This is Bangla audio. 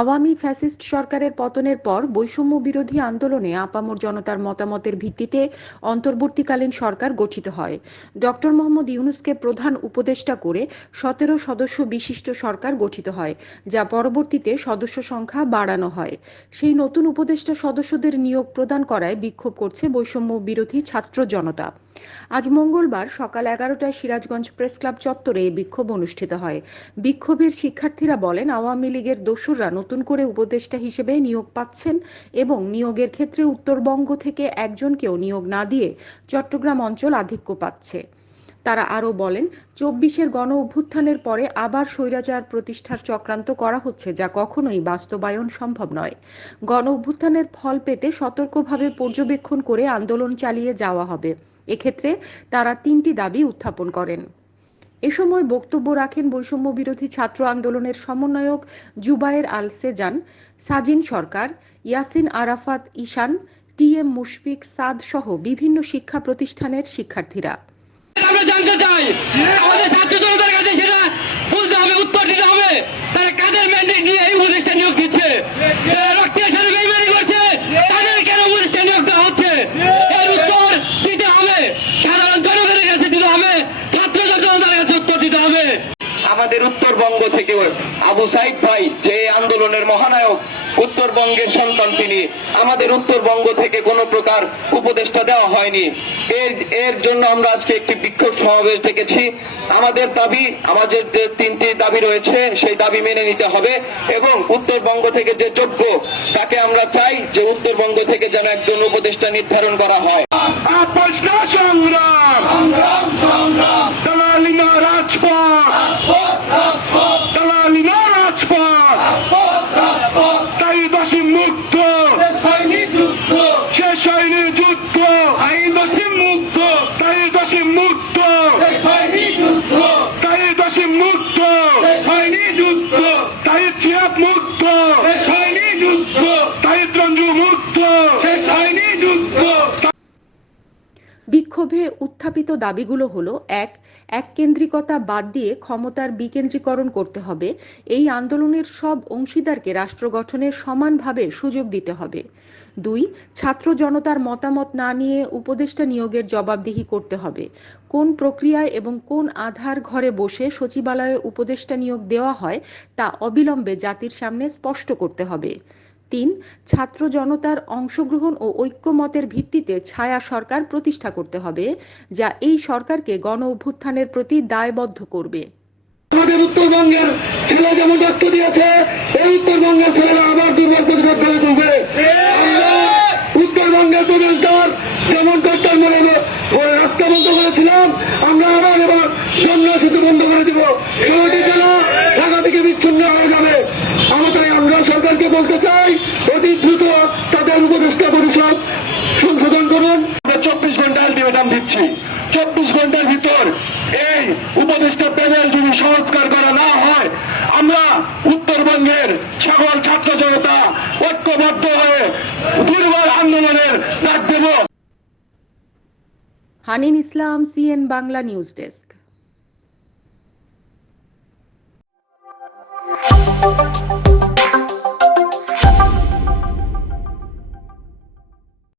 আওয়ামী ফ্যাসিস্ট সরকারের পতনের পর বৈষম্য বিরোধী আন্দোলনে আপামর জনতার মতামতের ভিত্তিতে অন্তর্বর্তীকালীন সরকার গঠিত হয়। ডক্টর মোহাম্মদ ইউনুসকে প্রধান উপদেষ্টা করে সতেরো সদস্য বিশিষ্ট সরকার গঠিত হয়, যা পরবর্তীতে সদস্য সংখ্যা বাড়ানো হয়। সেই নতুন উপদেষ্টা সদস্যদের নিয়োগ প্রদান করায় বিক্ষোভ করছে বৈষম্য বিরোধী ছাত্র জনতা। আজ মঙ্গলবার সকাল এগারোটায় সিরাজগঞ্জ প্রেস ক্লাব চত্বরে বিক্ষোভ অনুষ্ঠিত হয়। বিক্ষোভের শিক্ষার্থীরা বলেন, আওয়ামী লীগের দোসররা নতুন করে উপদেষ্টা হিসেবে নিয়োগ পাচ্ছেন এবং নিয়োগের ক্ষেত্রে উত্তরবঙ্গ থেকে একজনকেও নিয়োগ না দিয়ে চট্টগ্রাম অঞ্চল আধিক্য পাচ্ছে। তারা আরও বলেন, চব্বিশের গণ অভ্যুত্থানের পরে আবার স্বৈরাচার প্রতিষ্ঠার চক্রান্ত করা হচ্ছে যা কখনোই বাস্তবায়ন সম্ভব নয়। গণ অভ্যুত্থানের ফল পেতে সতর্কভাবে পর্যবেক্ষণ করে আন্দোলন চালিয়ে যাওয়া হবে। এক্ষেত্রে তারা তিনটি দাবি উত্থাপন করেন। এ সময় বক্তব্য রাখেন বৈষম্য বিরোধী ছাত্র আন্দোলনের সমন্বয়ক জুবায়ের আল সেজান, সাজিন সরকার, ইয়াসিন আরাফাত ইশান টি এম মুশফিক সাদ সহ বিভিন্ন শিক্ষা প্রতিষ্ঠানের শিক্ষার্থীরা। আমরা জানতে চাই, আমাদের ছাত্র কাছে সেটা বলতে হবে উত্তর দিতে হবে তারা কাদের ম্যান্ডেট নিয়ে এই উপদেষ্টা নিয়োগ দিচ্ছে যারা রক্তের সাথে বেইমানি করছে তাদের কেন উপদেষ্টা নিয়োগ দেওয়া হচ্ছে এর উত্তর দিতে হবে সাধারণ জনগণের কাছে দিতে হবে ছাত্র জনতার কাছে উত্তর দিতে হবে আমাদের উত্তরবঙ্গ থেকে আবু সাইদ ভাই, যে আন্দোলনের মহানায়ক, উত্তরবঙ্গের সন্তান তিনি। আমাদের উত্তরবঙ্গ থেকে কোনো প্রকার উপদেষ্টা দেওয়া হয়নি। এর জন্য আমরা আজকে একটি বিক্ষোভ সমাবেশ ডেকেছি। আমাদের দাবি, আমাদের যে তিনটি দাবি রয়েছে, সেই দাবি মেনে নিতে হবে এবং উত্তরবঙ্গ থেকে যে যোগ্য, তাকে আমরা চাই যে উত্তরবঙ্গ থেকে যেন একজন উপদেষ্টা নির্ধারণ করা হয়। সংগ্রাম। যুদ্ধ তাই ছিয়াপ মুক্ত। বিক্ষোভে উত্থাপিত দাবিগুলো হলো, এক এক কেন্দ্রিকতা বাদ দিয়ে ক্ষমতার বিকেন্দ্রীকরণ করতে হবে, এই আন্দোলনের সব অংশীদারকে রাষ্ট্র গঠনের সমানভাবে সুযোগ দিতে হবে। দুই, ছাত্র জনতার মতামত না নিয়ে উপদেষ্টা নিয়োগের জবাবদিহি করতে হবে। কোন প্রক্রিয়ায় এবং কোন আধার ঘরে বসে সচিবালয়ে উপদেষ্টা নিয়োগ দেওয়া হয় তা অবিলম্বে জাতির সামনে স্পষ্ট করতে হবে। তিন, ছাত্র জনতার অংশগ্রহণ ও ঐক্যমতের ভিত্তিতে ছায়া সরকার প্রতিষ্ঠা করতে হবে, যা এই সরকারকে গণ অভ্যুত্থানের প্রতি দায়বদ্ধ করবে। আমাদের উত্তরবঙ্গের ছেলে যেমন রক্ত দিয়েছে, এই উত্তরবঙ্গের ছেলেরা আবার দুর্বল প্রতিরোধ করে তুলবে। উত্তরবঙ্গের প্রবেশদ্বার যেমন রাস্তা বন্ধ করেছিলাম, আমরা আবার এবার জন্য সেতু বন্ধ করে দিব ষোলোটি জেলা ঢাকা থেকে বিচ্ছিন্ন হয়ে যাবে আমরা তাই আমরা সরকারকে বলতে চাই, অতি দ্রুত তাদের উপদেষ্টা পরিষদ সংশোধন করুন। আমরা চব্বিশ ঘণ্টা আলটিমেটাম দিচ্ছি। চব্বিশ ঘণ্টার ভিতর এই উপদেষ্টা প্যানেল যদি সংস্কার করা না হয়, আমরা উত্তরবঙ্গের সকল ছাত্র জনতা ঐক্যবদ্ধ হয়ে দুর্বল আন্দোলনের ডাক দেব। Hanin Islam CN Bangla news desk